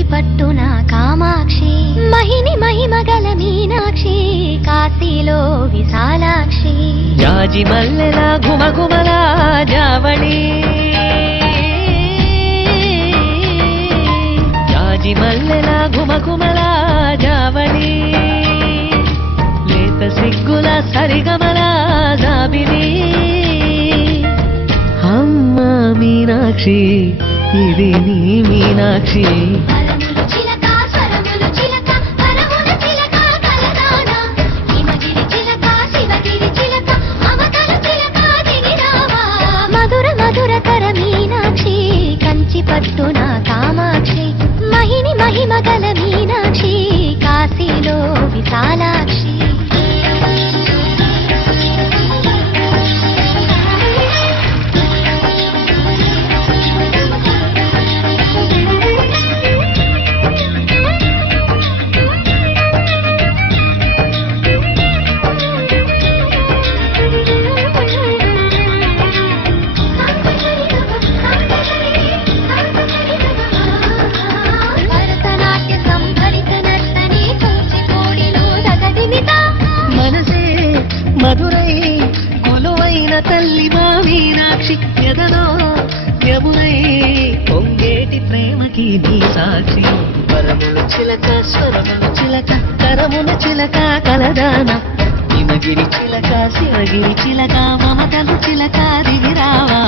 కంచి పట్టున కామాక్షి మహిని మహిమగల మీనాక్షి కాశీలో విశాలాక్షి జాజి మల్లెల ఘుమఘుమల జావళి జాజి మల్లెల ఘుమఘుమల జావళి లేత సిగ్గుల సరిగమల జాబిలి అమ్మ మీనాక్షి ఇది నీ మీనాక్షి మధుర మధురకర మీనాక్షి కంచి పట్టున కామాక్షి మహిని మహిమగల మీనాక్షి కాశీలో విశాలాక్షి మధురై కొలువైన తల్లి మా మీనాక్షి ఎదలో యమునై పొంగేటి ప్రేమకి నీ సాక్షి వరములు చిలక స్వరములు చిలక కరములు చిలక కలదాన హిమగిరి చిలక శివగిరి చిలక మమతలు చిలక దిగిరావా